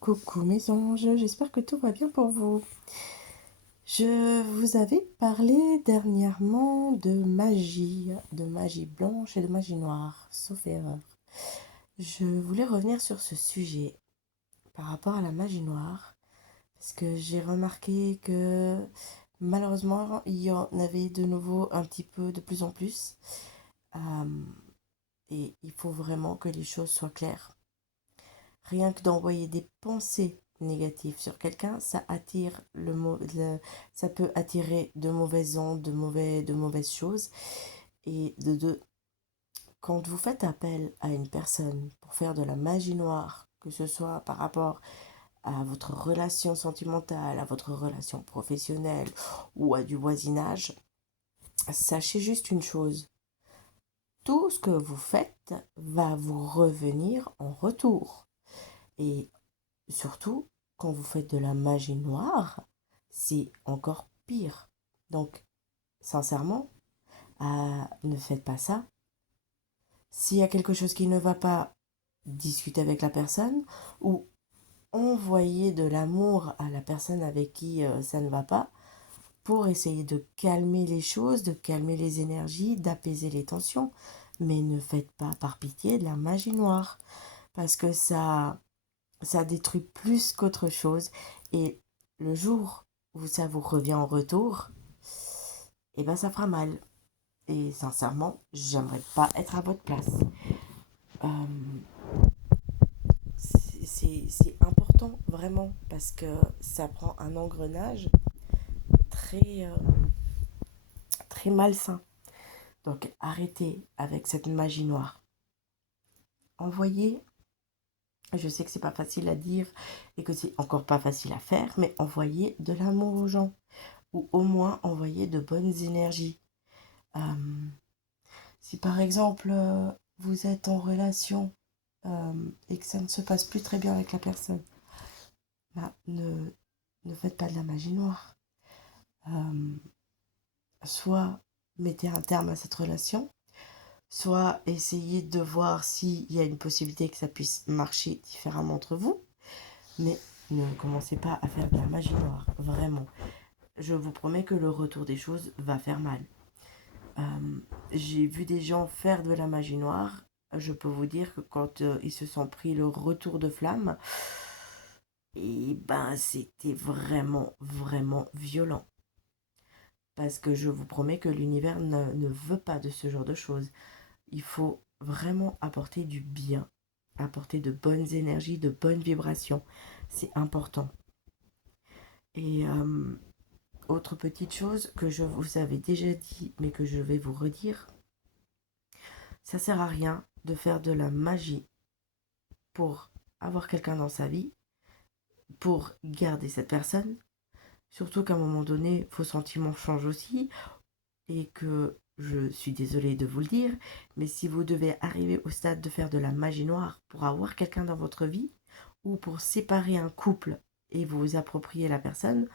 Coucou mes anges, j'espère que tout va bien pour vous. Je vous avais parlé dernièrement de magie blanche et de magie noire, sauf erreur. Je voulais revenir sur ce sujet par rapport à la magie noire, parce que j'ai remarqué que malheureusement, il y en avait de nouveau un petit peu de plus en plus. Euh, et il faut vraiment que les choses soient claires. Rien que d'envoyer des pensées négatives sur quelqu'un, ça attire ça peut attirer de mauvaises ondes, de mauvaises choses. Et de deux, quand vous faites appel à une personne pour faire de la magie noire, que ce soit par rapport à votre relation sentimentale, à votre relation professionnelle ou à du voisinage, sachez juste une chose. Tout ce que vous faites va vous revenir en retour. Et surtout, quand vous faites de la magie noire, c'est encore pire. Donc, sincèrement, ne faites pas ça. S'il y a quelque chose qui ne va pas, discutez avec la personne ou envoyez de l'amour à la personne avec qui ça ne va pas pour essayer de calmer les choses, de calmer les énergies, d'apaiser les tensions. Mais ne faites pas par pitié de la magie noire parce que ça détruit plus qu'autre chose. Et le jour où ça vous revient en retour, et ben ça fera mal. Et sincèrement, j'aimerais pas être à votre place. Euh, c'est important vraiment parce que ça prend un engrenage très, très malsain. Donc arrêtez avec cette magie noire. Envoyez, je sais que c'est pas facile à dire et que c'est encore pas facile à faire, mais envoyez de l'amour aux gens ou au moins envoyez de bonnes énergies. Euh, Si par exemple vous êtes en relation et que ça ne se passe plus très bien avec la personne, bah, ne faites pas de la magie noire. Euh, Soit mettez un terme à cette relation, soit essayez de voir s'il y a une possibilité que ça puisse marcher différemment entre vous, mais ne commencez pas à faire de la magie noire, vraiment. Je vous promets que le retour des choses va faire mal. J'ai vu des gens faire de la magie noire. Je peux vous dire que quand ils se sont pris le retour de flamme, et ben c'était vraiment, vraiment violent. Parce que je vous promets que l'univers ne veut pas de ce genre de choses. Il faut vraiment apporter du bien, apporter de bonnes énergies, de bonnes vibrations. C'est important. Et autre petite chose que je vous avais déjà dit, mais que je vais vous redire, ça sert à rien de faire de la magie pour avoir quelqu'un dans sa vie, pour garder cette personne. Surtout qu'à un moment donné, vos sentiments changent aussi et que je suis désolée de vous le dire, mais si vous devez arriver au stade de faire de la magie noire pour avoir quelqu'un dans votre vie ou pour séparer un couple et vous approprier la personne,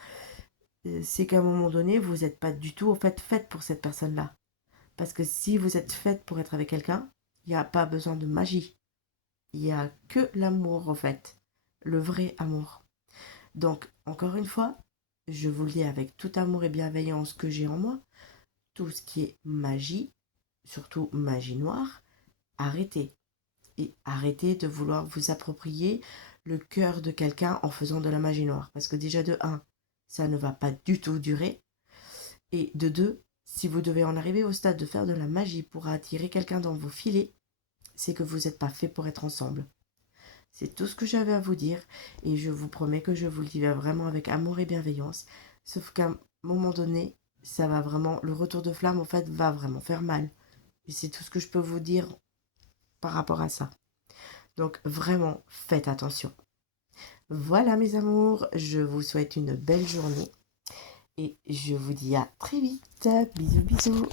c'est qu'à un moment donné, vous n'êtes pas du tout au fait faite pour cette personne-là. Parce que si vous êtes faite pour être avec quelqu'un, il n'y a pas besoin de magie. Il n'y a que l'amour, en fait. Le vrai amour. Donc, encore une fois, je vous le dis avec tout amour et bienveillance que j'ai en moi, tout ce qui est magie, surtout magie noire, arrêtez. Et arrêtez de vouloir vous approprier le cœur de quelqu'un en faisant de la magie noire. Parce que déjà, de un, ça ne va pas du tout durer. Et de deux, si vous devez en arriver au stade de faire de la magie pour attirer quelqu'un dans vos filets, c'est que vous n'êtes pas fait pour être ensemble. C'est tout ce que j'avais à vous dire et je vous promets que je vous le dis vraiment avec amour et bienveillance. Sauf qu'à un moment donné, ça va vraiment, le retour de flamme en fait va vraiment faire mal. Et c'est tout ce que je peux vous dire par rapport à ça. Donc vraiment, faites attention. Voilà mes amours, je vous souhaite une belle journée et je vous dis à très vite. Bisous bisous.